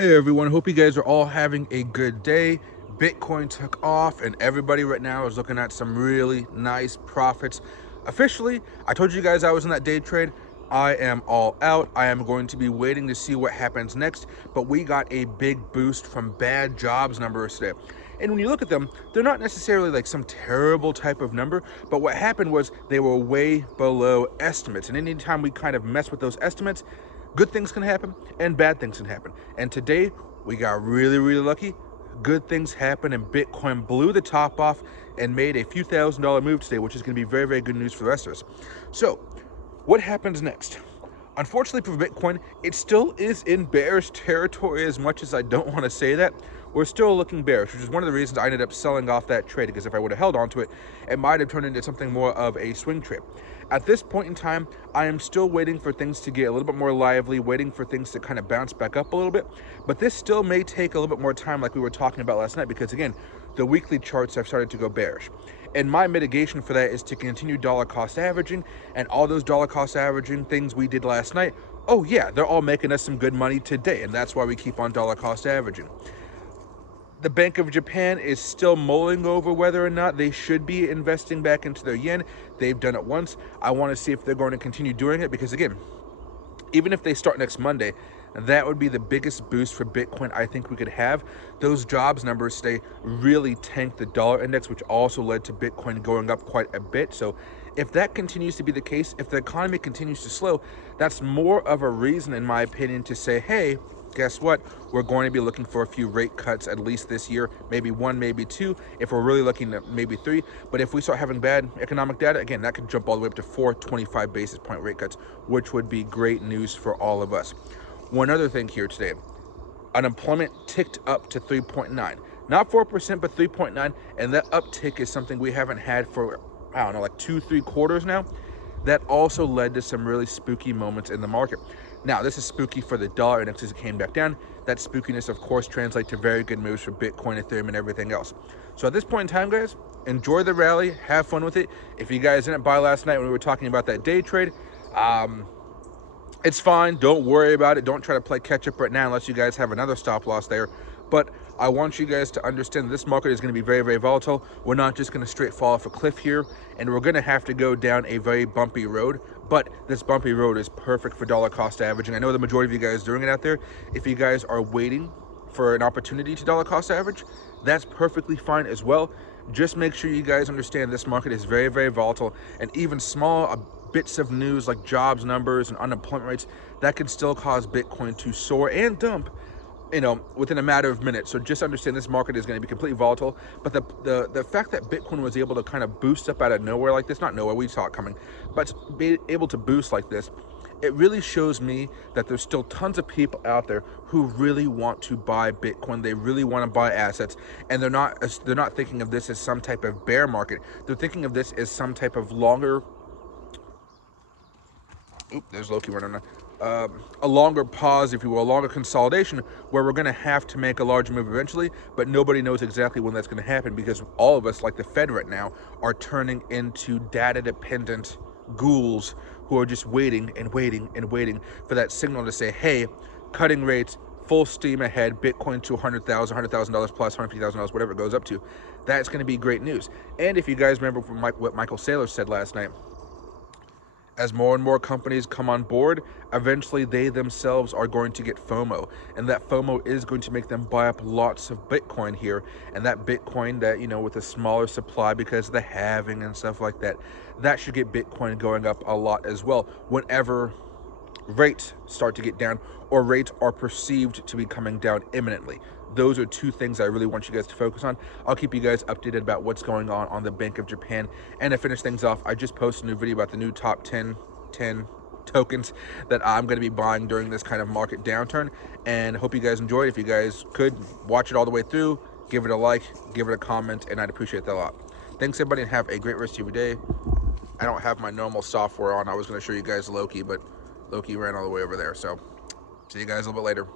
Hey everyone, hope you guys are all having a good day. Bitcoin took off and everybody right now is looking at some really nice profits. Officially, I told you guys I was in that day trade. I am all out. I am going to be waiting to see what happens next, but we got a big boost from bad jobs numbers today. And when you look at them, they're not necessarily like some terrible type of number, but what happened was they were way below estimates. And anytime we kind of mess with those estimates, good things can happen and bad things can happen. And today we got really lucky. Good things happened and Bitcoin blew the top off and made a few $1,000 move today, which is going to be very good news for the rest of us. So what happens next? Unfortunately for Bitcoin, it still is in bearish territory. As much as I don't want to say that, we're still looking bearish, which is one of the reasons I ended up selling off that trade, because if I would have held onto it, it might have turned into something more of a swing trade. At this point in time, I am still waiting for things to get a little bit more lively, waiting for things to kind of bounce back up a little bit, but this still may take a little bit more time like we were talking about last night, because again, the weekly charts have started to go bearish. And my mitigation for that is to continue dollar cost averaging, and all those dollar cost averaging things we did last night, oh yeah, they're all making us some good money today, and that's why we keep on dollar cost averaging. The Bank of Japan is still mulling over whether or not they should be investing back into their yen. They've done it once. I want to see if they're going to continue doing it, because again, even if they start next Monday, that would be the biggest boost for Bitcoin I think we could have. Those jobs numbers today really tanked the dollar index, which also led to Bitcoin going up quite a bit. So if that continues to be the case, if the economy continues to slow, that's more of a reason, in my opinion, to say, hey, guess what? We're going to be looking for a few rate cuts at least this year, maybe one, maybe two. If we're really looking at maybe three, but if we start having bad economic data, again, that could jump all the way up to 425 basis point rate cuts, which would be great news for all of us. One other thing here today, unemployment ticked up to 3.9, not 4%, but 3.9. And that uptick is something we haven't had for, I don't know, like 2-3 quarters now. That also led to some really spooky moments in the market. Now, this is spooky for the dollar index as it came back down. That spookiness, of course, translates to very good moves for Bitcoin, Ethereum, and everything else. So at this point in time, guys, enjoy the rally, have fun with it. If you guys didn't buy last night when we were talking about that day trade, it's fine. Don't worry about it. Don't try to play catch up right now unless you guys have another stop loss there. But I want you guys to understand that this market is going to be very volatile. We're not just going to straight fall off a cliff here, and we're going to have to go down a very bumpy road. But this bumpy road is perfect for dollar cost averaging. I know the majority of you guys are doing it out there. If you guys are waiting for an opportunity to dollar cost average, that's perfectly fine as well. Just make sure you guys understand this market is very volatile, and even small bits of news like jobs numbers and unemployment rates, that can still cause Bitcoin to soar and dump, within a matter of minutes. So just understand this market is going to be completely volatile. But the fact that Bitcoin was able to kind of boost up out of nowhere like this, not nowhere, we saw it coming, but be able to boost like this, it really shows me that there's still tons of people out there who really want to buy Bitcoin. They really want to buy assets, and they're not thinking of this as some type of bear market. They're thinking of this as some type of longer, there's Loki running on. A longer pause, if you will, a longer consolidation, where we're going to have to make a large move eventually, but nobody knows exactly when that's going to happen, because all of us, like the Fed right now, are turning into data-dependent ghouls who are just waiting for that signal to say, hey, cutting rates, full steam ahead, Bitcoin to $100,000 plus, $150,000, whatever it goes up to. That's going to be great news. And if you guys remember what Michael Saylor said last night, as more and more companies come on board, eventually they themselves are going to get FOMO. And that FOMO is going to make them buy up lots of Bitcoin here. And that Bitcoin that, with a smaller supply because of the halving and stuff like that, that should get Bitcoin going up a lot as well whenever rates start to get down, or rates are perceived to be coming down imminently. Those are two things I really want you guys to focus on. I'll keep you guys updated about what's going on the Bank of Japan. And to finish things off, I just posted a new video about the new top 10 tokens that I'm going to be buying during this kind of market downturn, and hope you guys enjoyed. If you guys could watch it all the way through, give it a like, give it a comment, and I'd appreciate that a lot. Thanks everybody, and have a great rest of your day. I don't have my normal software on. I was going to show you guys Loki, but Loki ran all the way over there. So see you guys a little bit later.